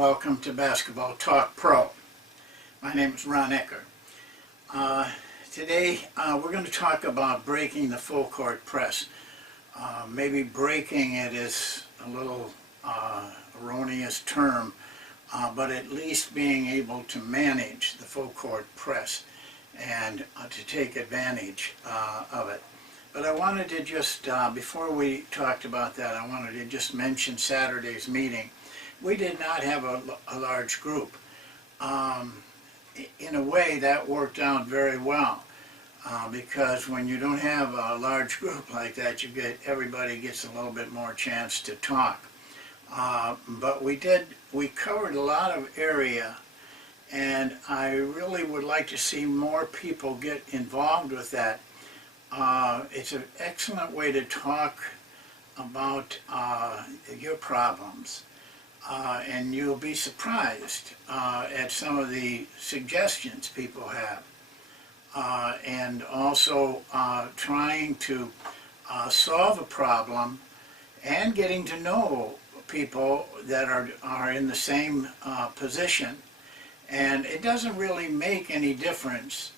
welcome to Basketball Talk Pro. My name is Ron Ekker. Today we're going to talk about breaking the full court press. Maybe breaking it is a little erroneous term, but at least being able to manage the full court press and to take advantage of it. But I wanted to just, before we talked about that, I wanted to just mention Saturday's meeting. We did not have a large group. In a way, that worked out very well because when you don't have a large group like that, everybody gets a little bit more chance to talk. But we covered a lot of area, and I really would like to see more people get involved with that. It's an excellent way to talk about your problems. And you'll be surprised at some of the suggestions people have. And also trying to solve a problem and getting to know people that are in the same position. And it doesn't really make any difference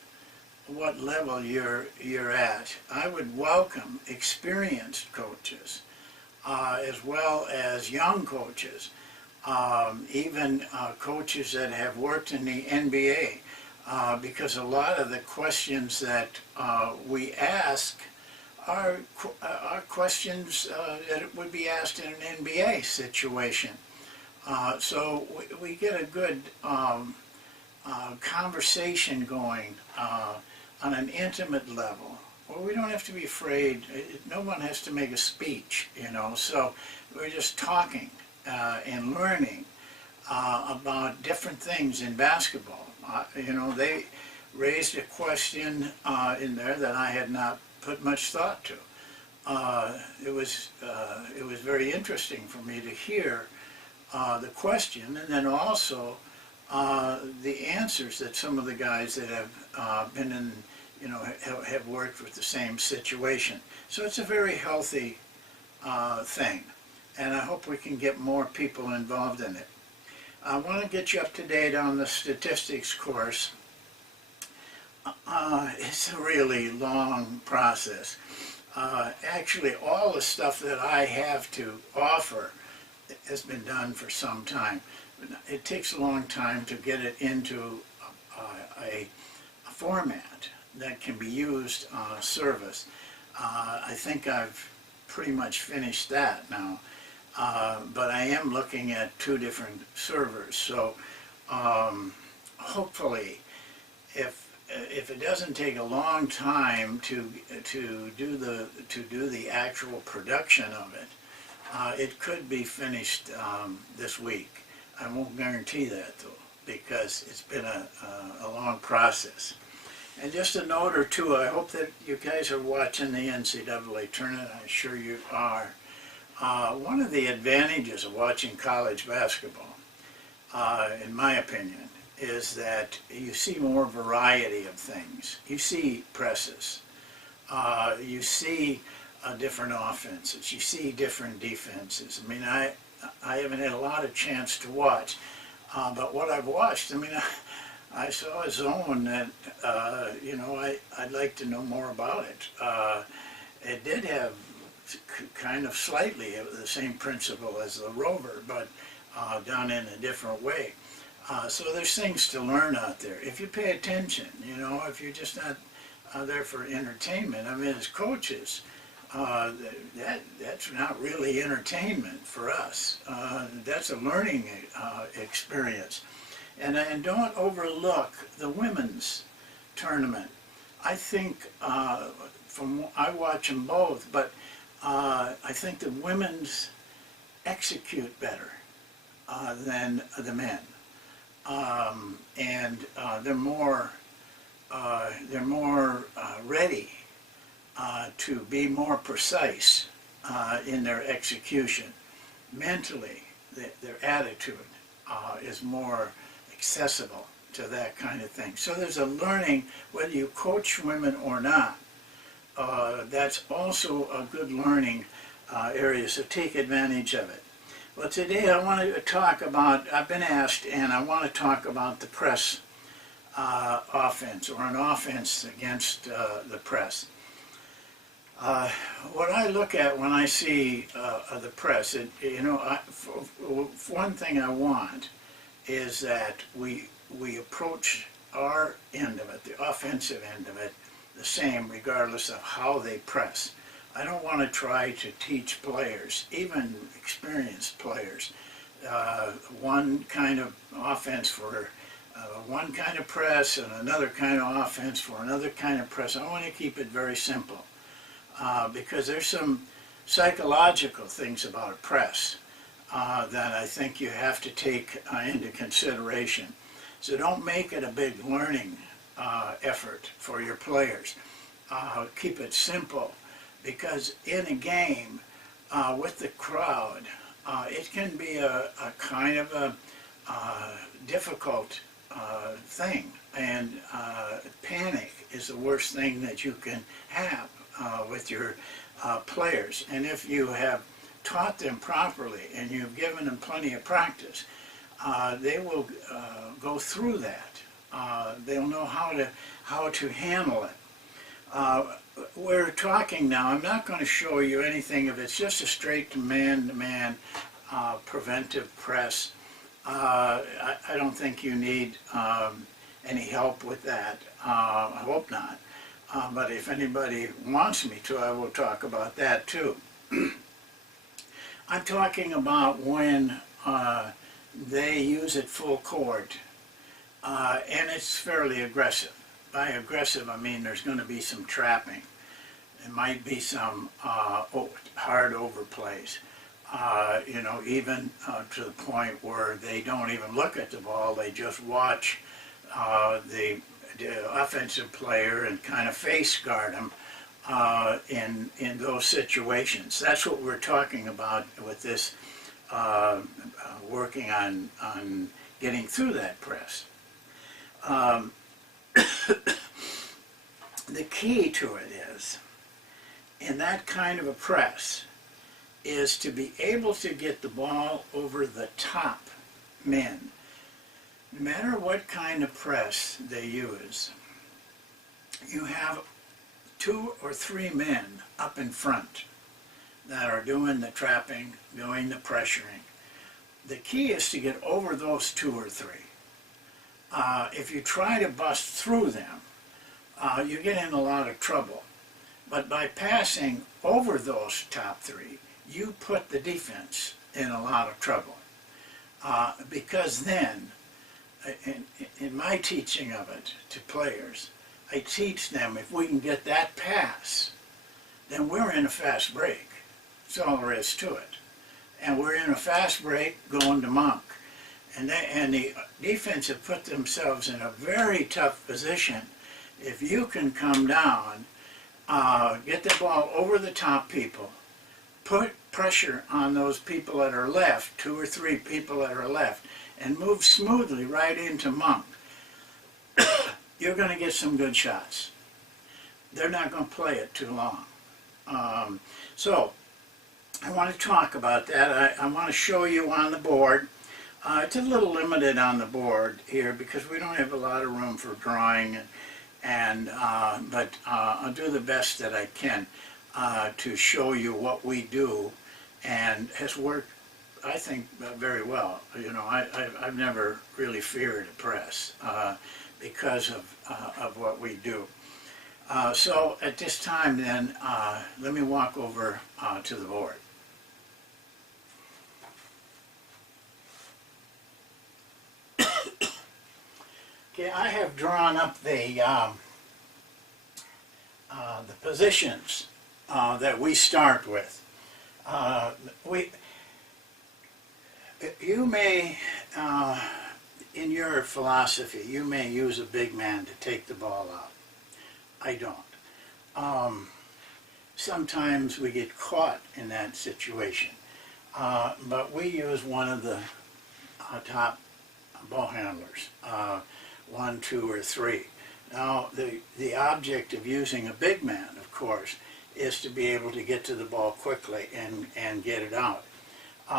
what level you're at. I would welcome experienced coaches as well as young coaches. Even coaches that have worked in the NBA, because a lot of the questions that we ask are questions that would be asked in an NBA situation. So we get a good conversation going on an intimate level. Well, we don't have to be afraid. No one has to make a speech, so we're just talking and learning about different things in basketball. They raised a question in there that I had not put much thought to. It was very interesting for me to hear the question, and then also the answers that some of the guys that have been in, have worked with the same situation. So it's a very healthy thing. And I hope we can get more people involved in it. I want to get you up to date on the statistics course. It's a really long process. Actually, all the stuff that I have to offer has been done for some time. It takes a long time to get it into a format that can be used on a service. I think I've pretty much finished that now. But I am looking at 2 different servers, so hopefully, if it doesn't take a long time to do the actual production of it, it could be finished this week. I won't guarantee that though, because it's been a long process. And just a note or two, I hope that you guys are watching the NCAA tournament. I'm sure you are. One of the advantages of watching college basketball, in my opinion, is that you see more variety of things. You see presses. You see different offenses. You see different defenses. I mean, I haven't had a lot of chance to watch, but what I've watched, I saw a zone that, I'd like to know more about it. It did have kind of slightly the same principle as the rover, but done in a different way. So there's things to learn out there if you pay attention. If you're just not there for entertainment. As coaches, that's not really entertainment for us. That's a learning experience. And don't overlook the women's tournament. I think I watch them both, but I think the women's execute better than the men, and they're more ready to be more precise in their execution. Mentally, their attitude is more accessible to that kind of thing. So there's a learning, whether you coach women or not. That's also a good learning area, so take advantage of it. Well, today I want to talk about, I've been asked, and I want to talk about the press offense, or an offense against the press. What I look at when I see the press, one thing I want is that we approach our end of it, the offensive end of it, the same regardless of how they press. I don't want to try to teach players, even experienced players, one kind of offense for one kind of press and another kind of offense for another kind of press. I want to keep it very simple because there's some psychological things about a press that I think you have to take into consideration. So don't make it a big learning effort for your players. Keep it simple, because in a game with the crowd, it can be a kind of a difficult thing, and panic is the worst thing that you can have with your players. And if you have taught them properly and you've given them plenty of practice, they will go through that. They'll know how to handle it. We're talking now, I'm not going to show you anything if it's just a straight man-to-man preventive press. I don't think you need any help with that. I hope not. But if anybody wants me to, I will talk about that too. I'm talking about when they use it full court, and it's fairly aggressive. By aggressive, I mean there's going to be some trapping. There might be some hard overplays. Even to the point where they don't even look at the ball, they just watch the offensive player and kind of face guard them in those situations. That's what we're talking about with this working on getting through that press. The key to it is, in that kind of a press, is to be able to get the ball over the top men. No matter what kind of press they use, you have 2 or 3 men up in front that are doing the trapping, doing the pressuring. The key is to get over those 2 or 3. If you try to bust through them, you get in a lot of trouble. But by passing over those top 3, you put the defense in a lot of trouble. Because then, in my teaching of it to players, I teach them if we can get that pass, then we're in a fast break. That's all there is to it. And we're in a fast break going to Monk. And the defense have put themselves in a very tough position. If you can come down, get the ball over the top people, put pressure on those people that are left, 2 or 3 people that are left, and move smoothly right into Monk, you're going to get some good shots. They're not going to play it too long. So I want to talk about that. I want to show you on the board. It's a little limited on the board here because we don't have a lot of room for drawing, but I'll do the best that I can to show you what we do, and has worked, I think, very well. I've never really feared a press because of what we do. So at this time then, let me walk over to the board. Okay, I have drawn up the positions that we start with. You may, in your philosophy, you may use a big man to take the ball out. I don't. Sometimes we get caught in that situation, but we use one of the top ball handlers, 1, 2, or 3. Now, the object of using a big man, of course, is to be able to get to the ball quickly and get it out.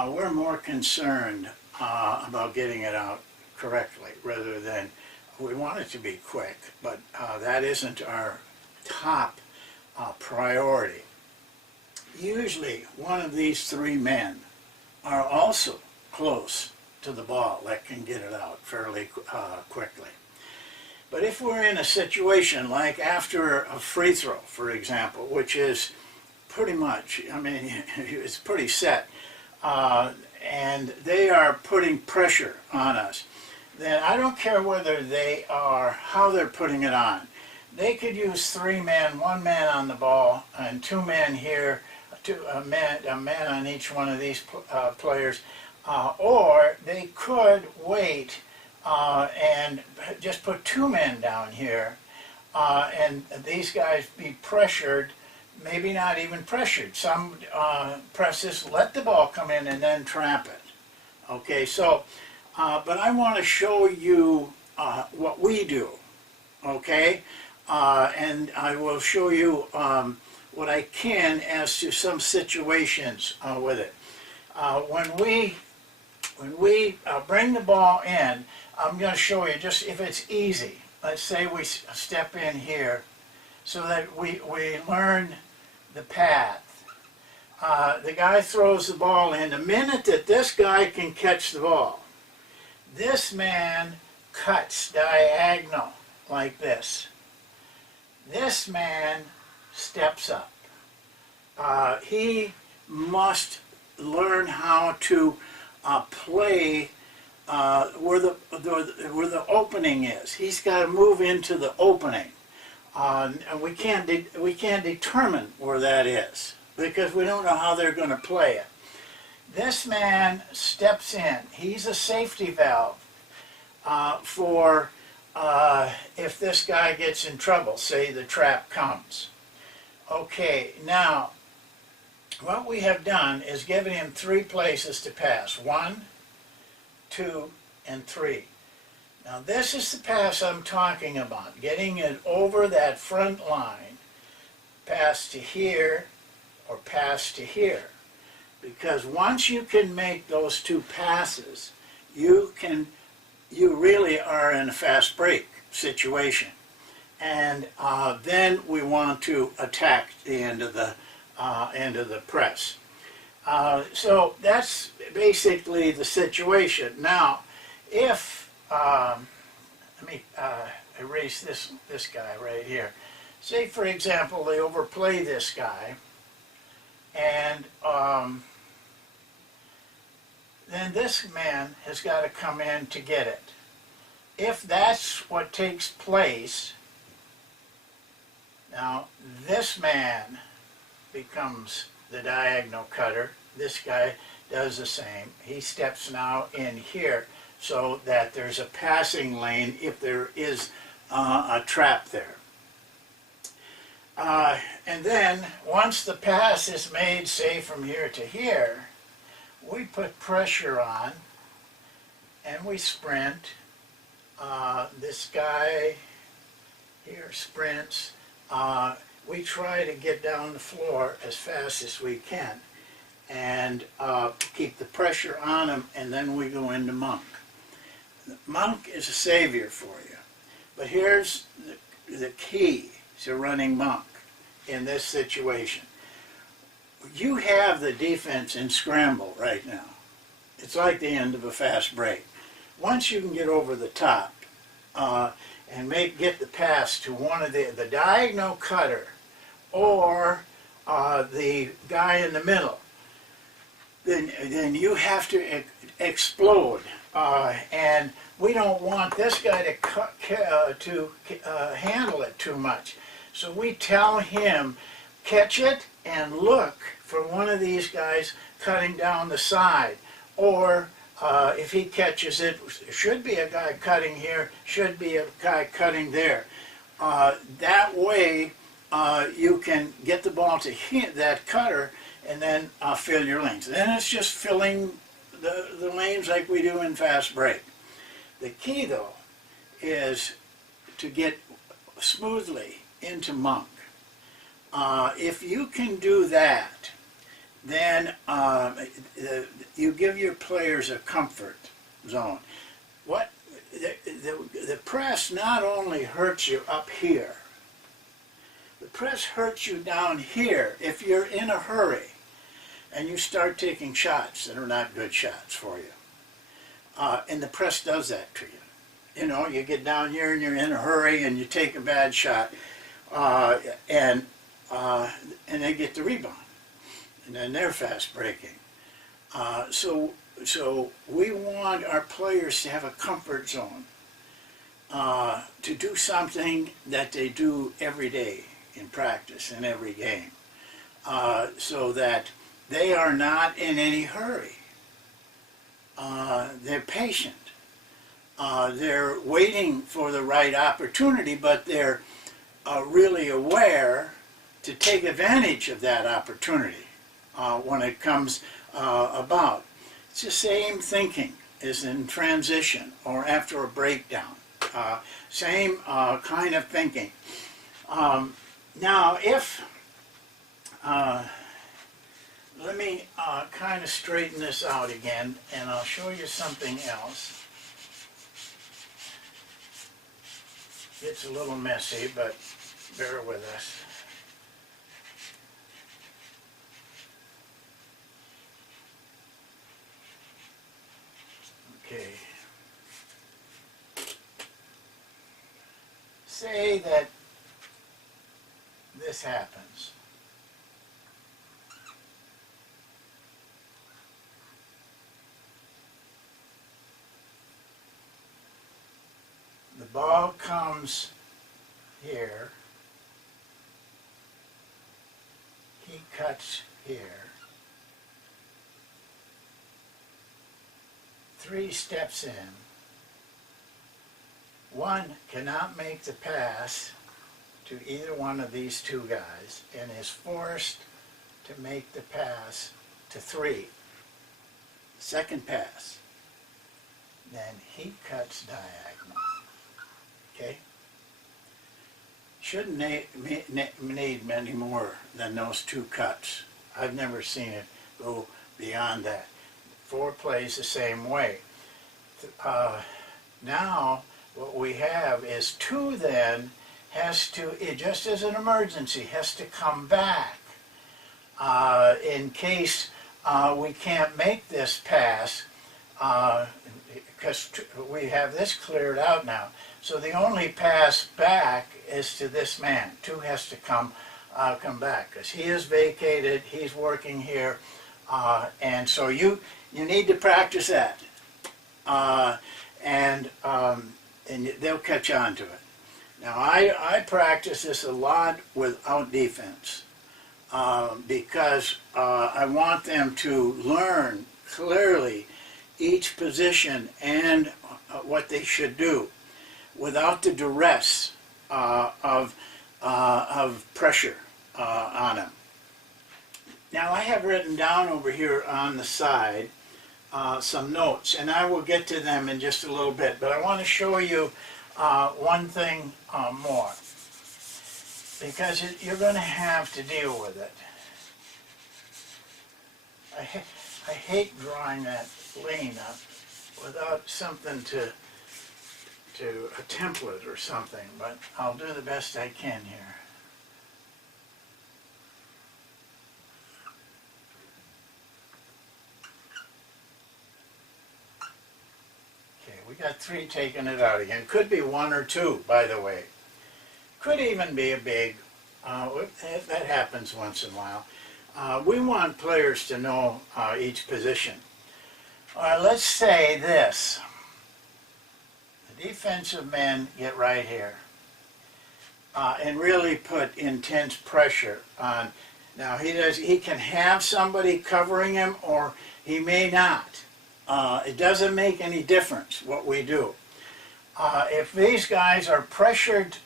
we're more concerned about getting it out correctly rather than we want it to be quick, but that isn't our top priority. Usually one of these three men are also close to the ball that can get it out fairly quickly. But if we're in a situation like after a free throw, for example, which is pretty much, I mean, it's pretty set, and they are putting pressure on us, then I don't care whether they are, how they're putting it on. They could use three men, one man on the ball, and two men here, a man on each one of these players, or they could wait and just put two men down here, and these guys be pressured, maybe not even pressured. Some presses let the ball come in and then trap it. Okay, so, but I want to show you what we do, okay? And I will show you what I can as to some situations with it. When we bring the ball in, I'm going to show you just if it's easy. Let's say we step in here so that we learn the path. The guy throws the ball in. The minute that this guy can catch the ball, this man cuts diagonal like this. This man steps up. He must learn how to play where the opening is. He's got to move into the opening, and we can't determine where that is because we don't know how they're going to play it. This man steps in. He's a safety valve for if this guy gets in trouble, say the trap comes. Okay, now what we have done is given him three places to pass. 1, 2, and 3. Now this is the pass I'm talking about. Getting it over that front line, pass to here or pass to here. Because once you can make those two passes, you really are in a fast break situation. And then we want to attack the end of the press. So that's basically the situation. Now, if let me erase this guy right here. Say, for example, they overplay this guy, and then this man has got to come in to get it. If that's what takes place, now this man becomes the diagonal cutter. This guy does the same. He steps now in here so that there's a passing lane if there is a trap there. And then once the pass is made, say from here to here, we put pressure on and we sprint. This guy here sprints. We try to get down the floor as fast as we can and keep the pressure on him, and then we go into monk. Monk is a savior for you, but here's the key to running monk in this situation. You have the defense in scramble right now. It's like the end of a fast break. Once you can get over the top and get the pass to one of the diagonal cutter or the guy in the middle, then you have to explode. And we don't want this guy to handle it too much. So we tell him, catch it and look for one of these guys cutting down the side. Or if he catches it, should be a guy cutting here, should be a guy cutting there. That way you can get the ball to hit that cutter and then fill your lanes. Then it's just filling the lanes like we do in fast break. The key, though, is to get smoothly into monk. If you can do that, then you give your players a comfort zone. What the press not only hurts you up here, the press hurts you down here if you're in a hurry and you start taking shots that are not good shots for you. And the press does that to you. You know, you get down here and you're in a hurry and you take a bad shot, and they get the rebound, and then they're fast breaking. So we want our players to have a comfort zone, to do something that they do every day in practice in every game, so that they are not in any hurry. They're patient. They're waiting for the right opportunity, but they're really aware to take advantage of that opportunity when it comes about. It's the same thinking as in transition or after a breakdown. Same kind of thinking. Now, if let me kind of straighten this out again, and I'll show you something else. It's a little messy, but bear with us. Okay. Say that this happens. The ball comes here, he cuts here, 3 steps in, 1 cannot make the pass to either one of these 2 guys and is forced to make the pass to 3. Second pass, then he cuts diagonal. Okay? Shouldn't need many more than those 2 cuts. I've never seen it go beyond that. 4 plays the same way. Now what we have is 2 then has to, just as an emergency, has to come back in case we can't make this pass, because we have this cleared out now. So the only pass back is to this man. 2 has to come back because he is vacated. He's working here, and so you need to practice that, and they'll catch on to it. Now I practice this a lot without defense because I want them to learn clearly each position and what they should do, without the duress of pressure on them. Now I have written down over here on the side some notes, and I will get to them in just a little bit, but I want to show you one thing more, because you're going to have to deal with it. I hate drawing that lane up without something to a template or something, but I'll do the best I can here. Okay, we got 3 taking it out again. Could be 1 or 2, by the way. Could even be a big, that happens once in a while. We want players to know each position. Let's say this. Defensive men get right here and really put intense pressure on. Now he can have somebody covering him, or he may not. It doesn't make any difference what we do. If these guys are pressured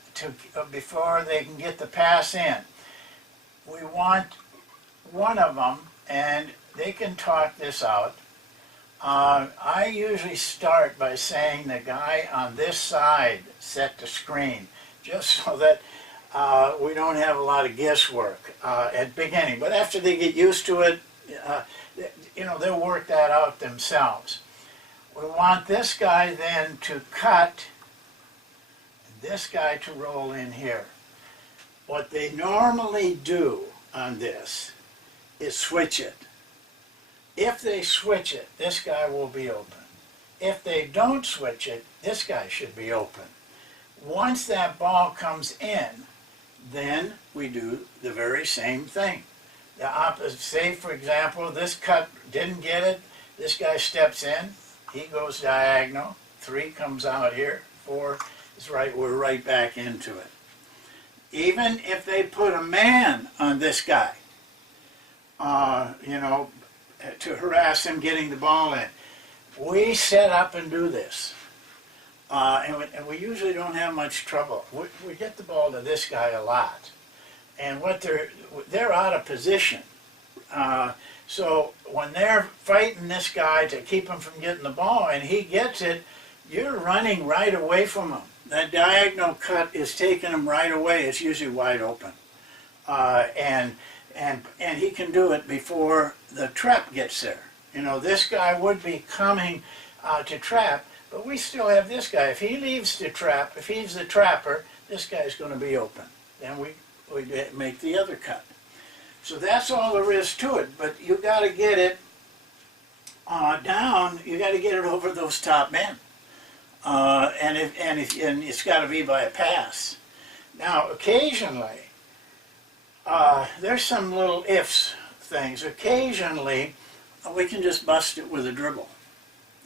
before they can get the pass in, we want one of them, and they can talk this out. I usually start by saying the guy on this side set the screen, just so that we don't have a lot of guesswork at the beginning. But after they get used to it, you know, they'll work that out themselves. We want this guy then to cut, and this guy to roll in here. What they normally do on this is switch it. If they switch it, this guy will be open. If they don't switch it, this guy should be open. Once that ball comes in, then we do the very same thing. The opposite, say for example, this cut didn't get it, this guy steps in, he goes diagonal, 3 comes out here, 4 is right, we're right back into it. Even if they put a man on this guy, you know, to harass him getting the ball in, we set up and do this. And we usually don't have much trouble. We get the ball to this guy a lot. And what they're out of position. So when they're fighting this guy to keep him from getting the ball and he gets it, you're running right away from him. That diagonal cut is taking him right away. It's usually wide open. And he can do it before the trap gets there. You know, this guy would be coming to trap, but we still have this guy. If he leaves the trap, if he's the trapper, this guy's going to be open. Then we make the other cut. So that's all there is to it, but you got to get it down, you got to get it over those top men. And it's got to be by a pass. Now, occasionally, there's some little ifs things. Occasionally, we can just bust it with a dribble.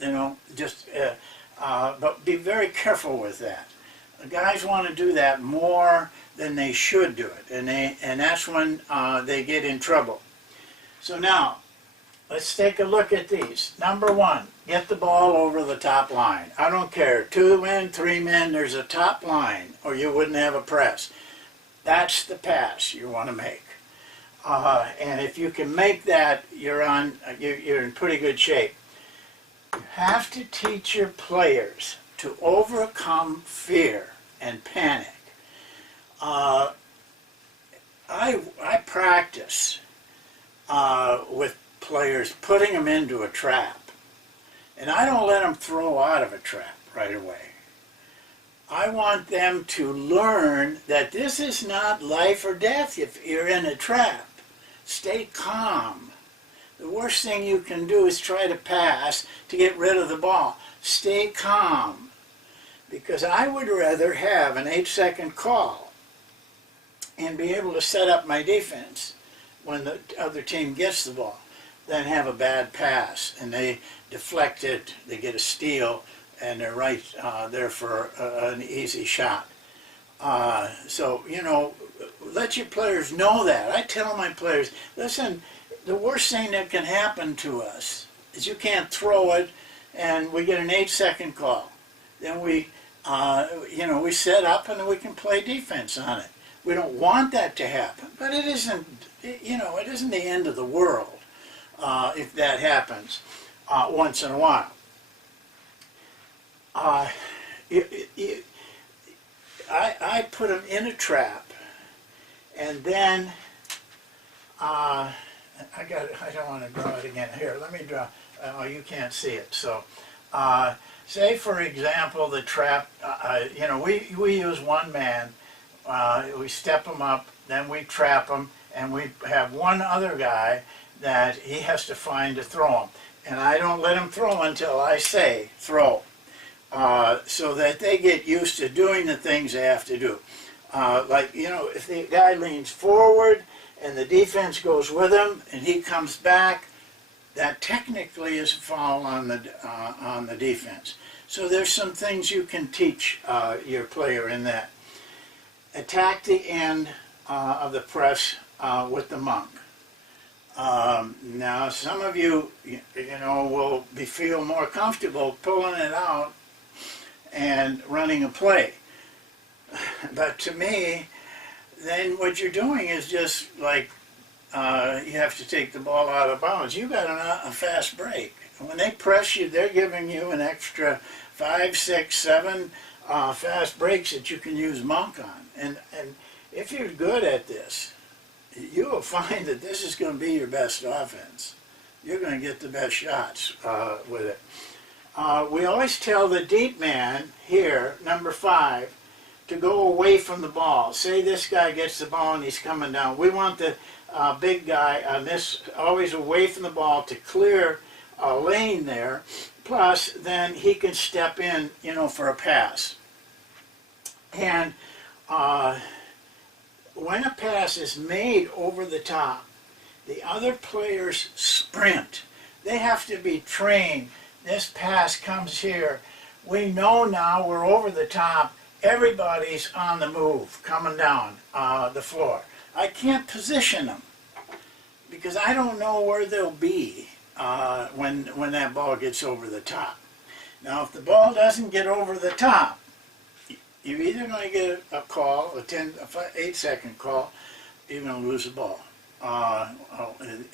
You know, just, but be very careful with that. Guys want to do that more than they should do it, and that's when they get in trouble. So now, let's take a look at these. Number 1, get the ball over the top line. I don't care, 2 men, 3 men, there's a top line, or you wouldn't have a press. That's the pass you want to make. And if you can make that, you're in pretty good shape. You have to teach your players to overcome fear and panic. I practice with players putting them into a trap, and I don't let them throw out of a trap right away. I want them to learn that this is not life or death if you're in a trap. Stay calm. The worst thing you can do is try to pass to get rid of the ball. Stay calm. Because I would rather have an 8-second call and be able to set up my defense when the other team gets the ball than have a bad pass and they deflect it, they get a steal, and they're right there for an easy shot. So, you know, let your players know that. I tell my players, listen, the worst thing that can happen to us is you can't throw it and we get an 8-second call. Then we, you know, we set up and we can play defense on it. We don't want that to happen, but it isn't, you know, it isn't the end of the world if that happens once in a while. I put them in a trap, and then I don't want to draw it again. Here, let me draw. Oh, you can't see it. So, say for example, the trap. You know, we use one man. We step him up, then we trap him, and we have one other guy that he has to find to throw him. And I don't let him throw until I say throw, so that they get used to doing the things they have to do. Like, you know, if the guy leans forward and the defense goes with him and he comes back, that technically is a foul on the defense. So there's some things you can teach your player in that. Attack the end of the press with the monk. Now, some of you, you know, will feel more comfortable pulling it out and running a play. But to me, then what you're doing is just like you have to take the ball out of bounds. You got a fast break. When they press you, they're giving you an extra 5, 6, 7 fast breaks that you can use monk on. And if you're good at this, you will find that this is going to be your best offense. You're going to get the best shots with it. We always tell the deep man here, number 5, to go away from the ball. Say this guy gets the ball and he's coming down. We want the big guy on this always away from the ball to clear a lane there. Plus, then he can step in, you know, for a pass. And when a pass is made over the top, the other players sprint. They have to be trained. This pass comes here. We know now we're over the top. Everybody's on the move, coming down the floor. I can't position them because I don't know where they'll be when that ball gets over the top. Now, if the ball doesn't get over the top, you're either going to get a call, a 8-second call, you're going to lose the ball.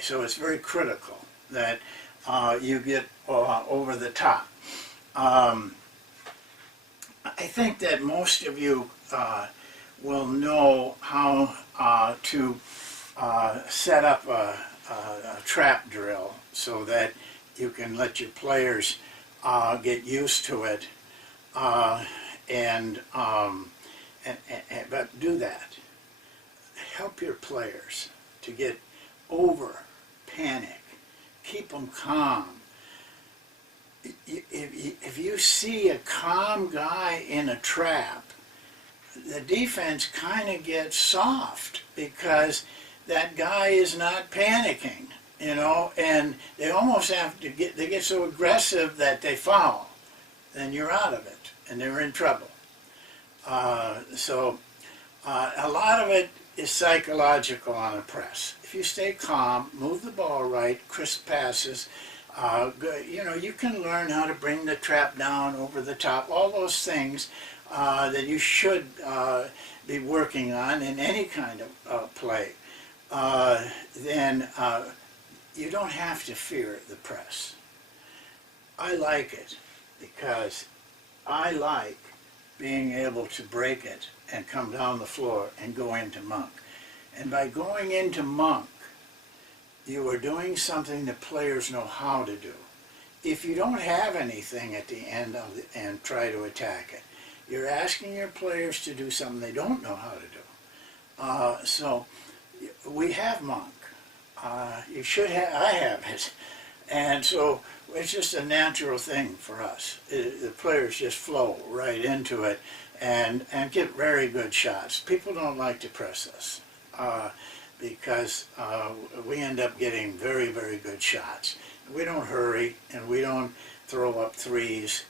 So it's very critical that you get over the top. I think that most of you will know how to set up a trap drill so that you can let your players get used to it, but do that. Help your players to get over panic. Keep them calm. If you see a calm guy in a trap, the defense kind of gets soft because that guy is not panicking, you know, and they almost have to they get so aggressive that they foul. Then you're out of it and they're in trouble. A lot of it is psychological on a press. If you stay calm, move the ball right, crisp passes, you know, you can learn how to bring the trap down over the top, all those things that you should be working on in any kind of play. Then you don't have to fear the press. I like it because I like being able to break it and come down the floor and go into monk. And by going into monk, you are doing something that players know how to do. If you don't have anything at the end and try to attack it, you're asking your players to do something they don't know how to do. So we have monk. You should have. I have it, and so it's just a natural thing for us. The players just flow right into it and get very good shots. People don't like to press us. Because we end up getting very, very good shots. We don't hurry and we don't throw up threes.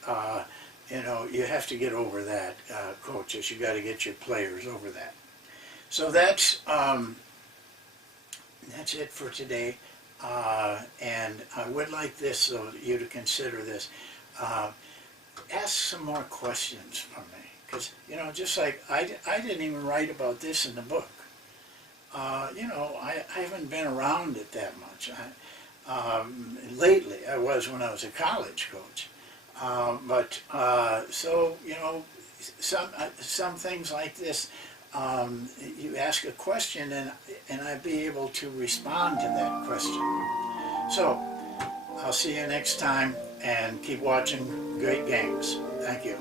You know, you have to get over that, coaches. You got to get your players over that. So that's it for today. And I would like you to consider this. Ask some more questions from me, because you know, just like I didn't even write about this in the book. You know, I haven't been around it that much. Lately, I was when I was a college coach. So, you know, some things like this, you ask a question and I'd be able to respond to that question. So, I'll see you next time and keep watching great games. Thank you.